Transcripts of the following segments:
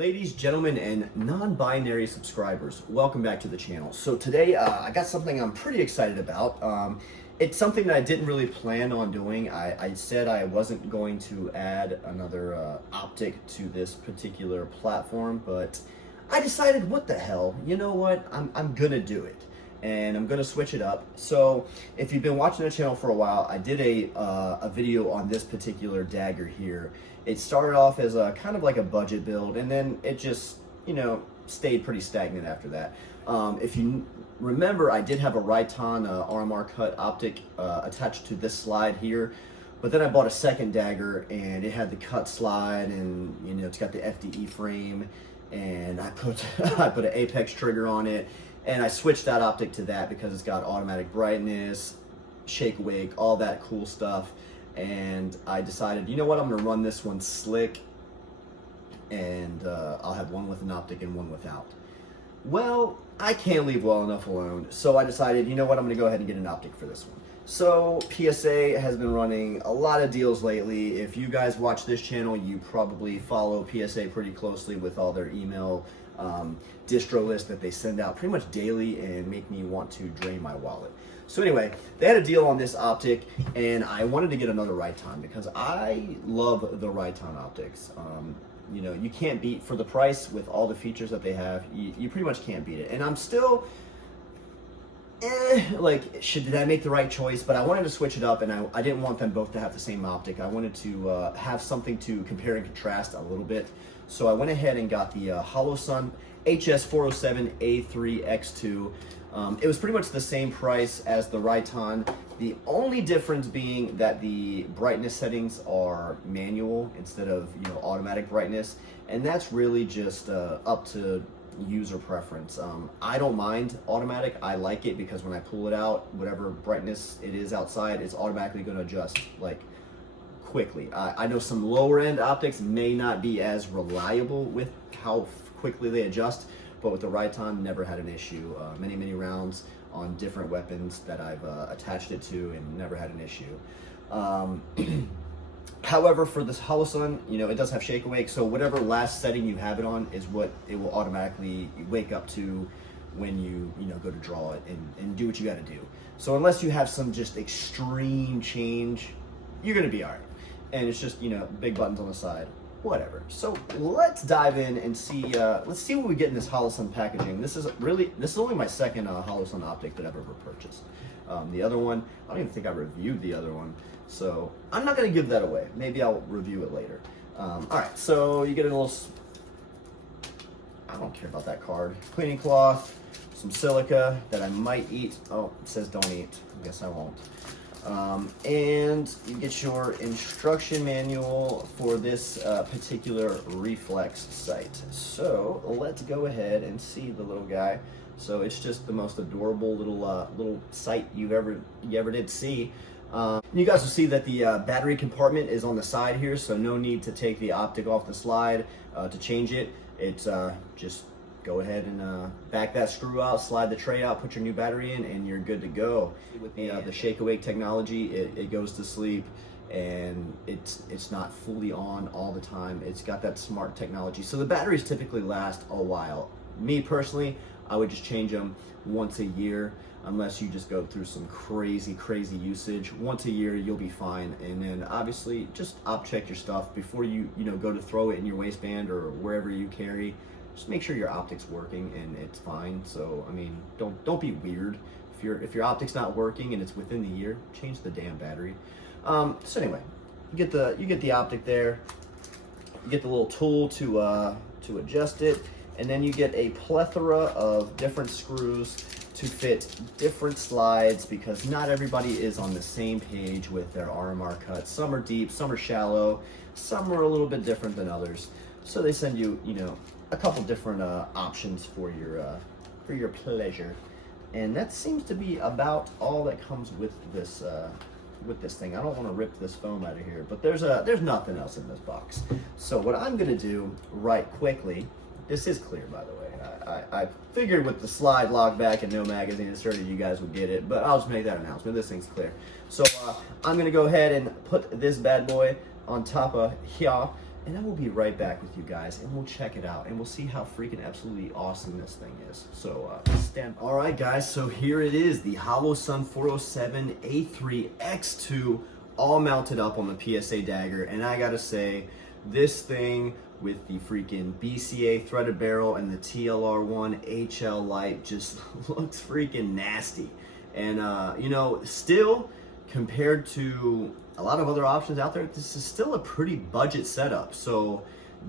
Ladies, gentlemen, and non-binary subscribers, welcome back to the channel. So today I got something I'm pretty excited about. It's something that I didn't really plan on doing. I said I wasn't going to add another optic to this particular platform, but I decided, what the hell, you know what, I'm gonna do it. And I'm gonna switch it up. So if you've been watching the channel for a while, I did a video on this particular dagger here. It started off as a kind of like a budget build, and then it just, you know, stayed pretty stagnant after that. If you remember, I did have a Riton RMR cut optic attached to this slide here, but then I bought a second dagger and it had the cut slide, and you know, it's got the FDE frame, and I put I put an Apex trigger on it. And I switched that optic to that because it's got automatic brightness, shake awake, all that cool stuff. And I decided, you know what, I'm gonna run this one slick, and I'll have one with an optic and one without. Well, I can't leave well enough alone, so I decided, you know what, I'm gonna go ahead and get an optic for this one. So PSA has been running a lot of deals lately. If you guys watch this channel, you probably follow PSA pretty closely with all their email distro list that they send out pretty much daily and make me want to drain my wallet. So anyway, they had a deal on this optic, and I wanted to get another Riton because I love the Riton optics. You know, you can't beat, for the price with all the features that they have, you pretty much can't beat it. And I'm still, like, did I make the right choice? But I wanted to switch it up, and I didn't want them both to have the same optic. I wanted to have something to compare and contrast a little bit. So I went ahead and got the Holosun HS407A3X2. It was pretty much the same price as the Riton. The only difference being that the brightness settings are manual instead of, you know, automatic brightness, and that's really just up to user preference. I don't mind automatic. I like it because when I pull it out, whatever brightness it is outside, it's automatically going to adjust like quickly. I know some lower end optics may not be as reliable with how quickly they adjust, but with the Riton, never had an issue. Many rounds on different weapons that I've attached it to, and never had an issue. However, for this Holosun, you know, it does have shake awake, so whatever last setting you have it on is what it will automatically wake up to when you know, go to draw it and do what you got to do. So unless you have some just extreme change, you're gonna be all right. And it's just, you know, big buttons on the side, whatever. So let's dive in and see, let's see what we get in this Holosun packaging. This is only my second Holosun optic that I've ever purchased. The other one, I don't even think I reviewed the other one, so I'm not gonna give that away. Maybe I'll review it later. All right, so you get a little, I don't care about that card. Cleaning cloth, some silica that I might eat. Oh, it says don't eat, I guess I won't. And you get your instruction manual for this particular reflex sight. So let's go ahead and see the little guy. So it's just the most adorable little sight you ever did see. You guys will see that the battery compartment is on the side here, so no need to take the optic off the slide to change it. It's just go ahead and back that screw out, slide the tray out, put your new battery in, and you're good to go. With the shake awake technology, it goes to sleep, and it's not fully on all the time. It's got that smart technology, so the batteries typically last a while. Me personally, I would just change them once a year, unless you just go through some crazy usage. Once a year, you'll be fine. And then obviously just op check your stuff before you go to throw it in your waistband or wherever you carry. Just make sure your optic's working and it's fine. So I mean, don't be weird. If your optic's not working and it's within the year, change the damn battery. So anyway, you get the optic there. You get the little tool to adjust it, and then you get a plethora of different screws to fit different slides, because not everybody is on the same page with their RMR cuts. Some are deep, some are shallow, some are a little bit different than others. So they send you, you know, a couple different options for your pleasure, and that seems to be about all that comes with this thing. I don't want to rip this foam out of here, but there's nothing else in this box. So what I'm gonna do right quickly, this is clear, by the way. I figured with the slide lock back and no magazine inserted, you guys would get it, but I'll just make that announcement. This thing's clear. So I'm gonna go ahead and put this bad boy on top of here, and then we'll be right back with you guys, and we'll check it out, and we'll see how freaking absolutely awesome this thing is. So stand. All right, guys. So here it is, the Holosun 407 A3 X2, all mounted up on the PSA Dagger, and I gotta say, this thing with the freaking BCA threaded barrel and the TLR1 HL light just looks freaking nasty. And you know, still compared to a lot of other options out there, this is still a pretty budget setup. So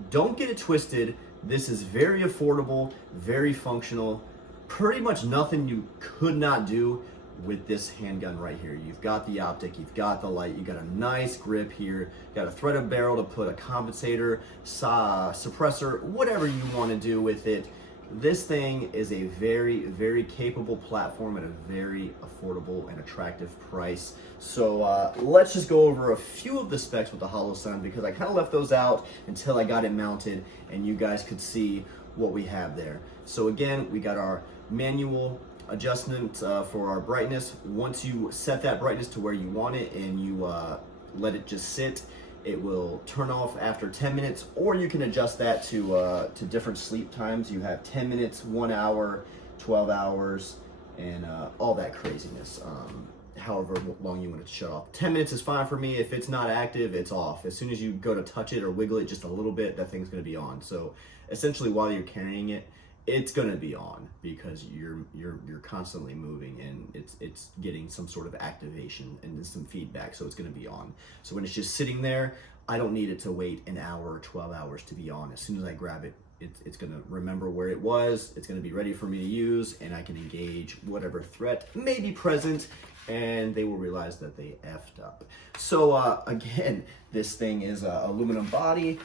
don't get it twisted. This is very affordable, very functional, pretty much nothing you could not do with this handgun right here. You've got the optic, you've got the light, you got a nice grip here, you got a threaded barrel to put a compensator, suppressor, whatever you want to do with it. This thing is a very, very capable platform at a very affordable and attractive price. So let's just go over a few of the specs with the Holosun, because I kind of left those out until I got it mounted and you guys could see what we have there. So again, we got our manual adjustment for our brightness. Once you set that brightness to where you want it and you let it just sit, it will turn off after 10 minutes, or you can adjust that to different sleep times. You have 10 minutes, 1 hour, 12 hours, and all that craziness. However long you want it to shut off. 10 minutes is fine for me. If it's not active, it's off. As soon as you go to touch it or wiggle it just a little bit, that thing's gonna be on. So essentially while you're carrying it, it's gonna be on, because you're constantly moving and it's getting some sort of activation and some feedback, so it's gonna be on. So when it's just sitting there, I don't need it to wait an hour or 12 hours to be on. As soon as I grab it, it's gonna remember where it was, it's gonna be ready for me to use, and I can engage whatever threat may be present, and they will realize that they effed up. So again, this thing is aluminum body.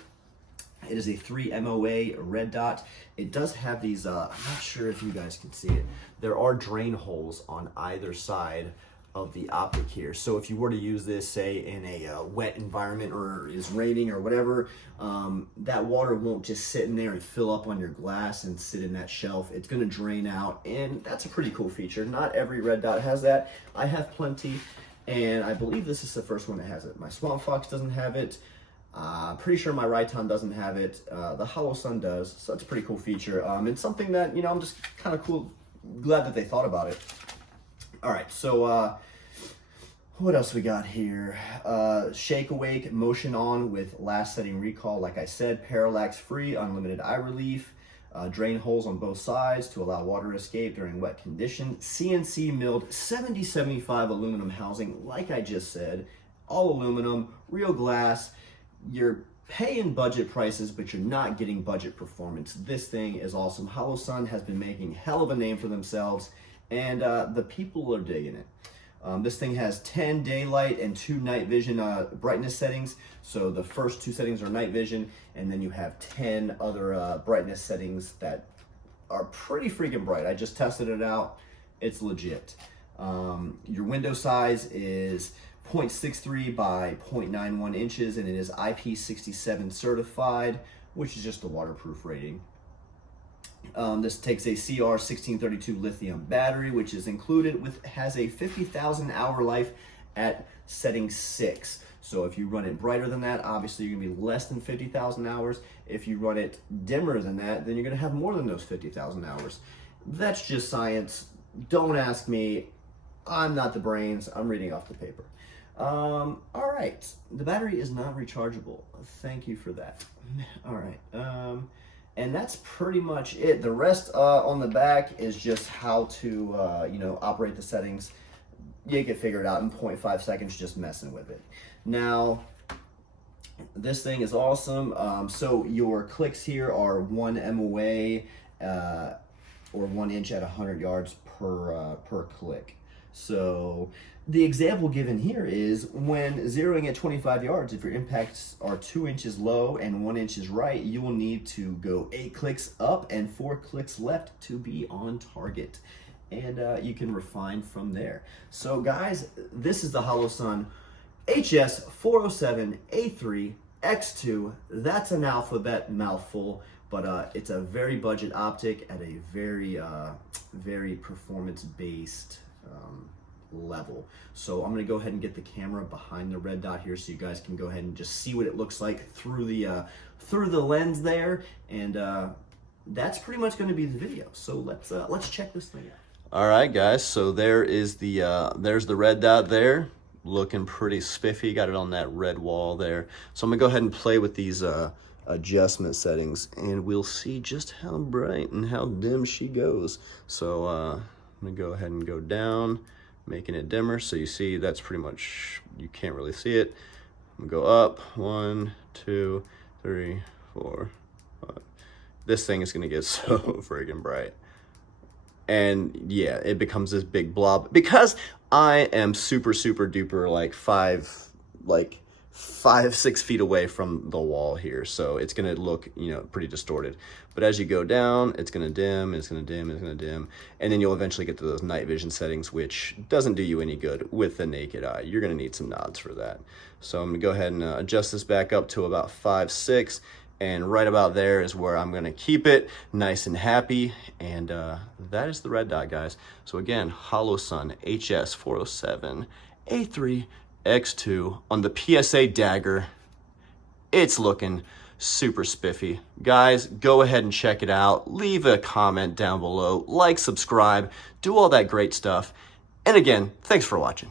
It is a 3 MOA red dot. It does have these, I'm not sure if you guys can see it. There are drain holes on either side of the optic here. So if you were to use this, say, in a wet environment or is raining or whatever, that water won't just sit in there and fill up on your glass and sit in that shelf. It's gonna drain out, and that's a pretty cool feature. Not every red dot has that. I have plenty, and I believe this is the first one that has it. My Swamp Fox doesn't have it. Pretty sure my Rayton doesn't have it. The Holosun does, so that's a pretty cool feature. It's something that, you know, I'm just kind of glad that they thought about it. All right, so what else we got here? Shake awake, motion on with last setting recall. Like I said, parallax free, unlimited eye relief, drain holes on both sides to allow water escape during wet conditions. CNC milled 7075 aluminum housing, like I just said, all aluminum, real glass. You're paying budget prices, but you're not getting budget performance. This thing is awesome. Holosun has been making hell of a name for themselves, and the people are digging it. This thing has 10 daylight and 2 night vision brightness settings. So the first 2 settings are night vision, and then you have 10 other brightness settings that are pretty freaking bright. I just tested it out. It's legit. Your window size is 0.63 by 0.91 inches, and it is IP67 certified, which is just the waterproof rating. This takes a CR1632 lithium battery, which is included with, has a 50,000 hour life at setting 6. So if you run it brighter than that, obviously you're gonna be less than 50,000 hours. If you run it dimmer than that, then you're gonna have more than those 50,000 hours. That's just science. Don't ask me. I'm not the brains. I'm reading off the paper. All right, the battery is not rechargeable. Thank you for that. All right, and that's pretty much it. The rest on the back is just how to, you know, operate the settings. You can figure it out in 0.5 seconds just messing with it. Now, this thing is awesome. So your clicks here are 1 MOA or 1 inch at 100 yards per click. So the example given here is when zeroing at 25 yards, if your impacts are 2 inches low and 1 inch is right, you will need to go 8 clicks up and 4 clicks left to be on target. And you can refine from there. So guys, this is the Holosun HS407A3 X2. That's an alphabet mouthful, but it's a very budget optic at a very, very performance-based level. So I'm gonna go ahead and get the camera behind the red dot here so you guys can go ahead and just see what it looks like through the lens there. And that's pretty much gonna be the video. So let's check this thing out. All right, guys, so there's the red dot there, looking pretty spiffy. Got it on that red wall there. So I'm gonna go ahead and play with these adjustment settings, and we'll see just how bright and how dim she goes. So I'm gonna go ahead and go down, making it dimmer. So you see that's pretty much, you can't really see it. I'm gonna go up, 1, 2, 3, 4, 5. This thing is gonna get so friggin' bright. And yeah, it becomes this big blob because I am super duper like 5-6 feet away from the wall here, so it's gonna look, you know, pretty distorted. But as you go down, it's gonna dim, it's gonna dim, it's gonna dim, and then you'll eventually get to those night vision settings, which doesn't do you any good with the naked eye. You're gonna need some nods for that. So I'm gonna go ahead and adjust this back up to about 5-6. And right about there is where I'm gonna keep it nice and happy. And that is the red dot, guys. So again, Holosun HS407 A3X2 on the PSA Dagger. It's looking super spiffy. Guys, go ahead and check it out. Leave a comment down below, like, subscribe, do all that great stuff. And again, thanks for watching.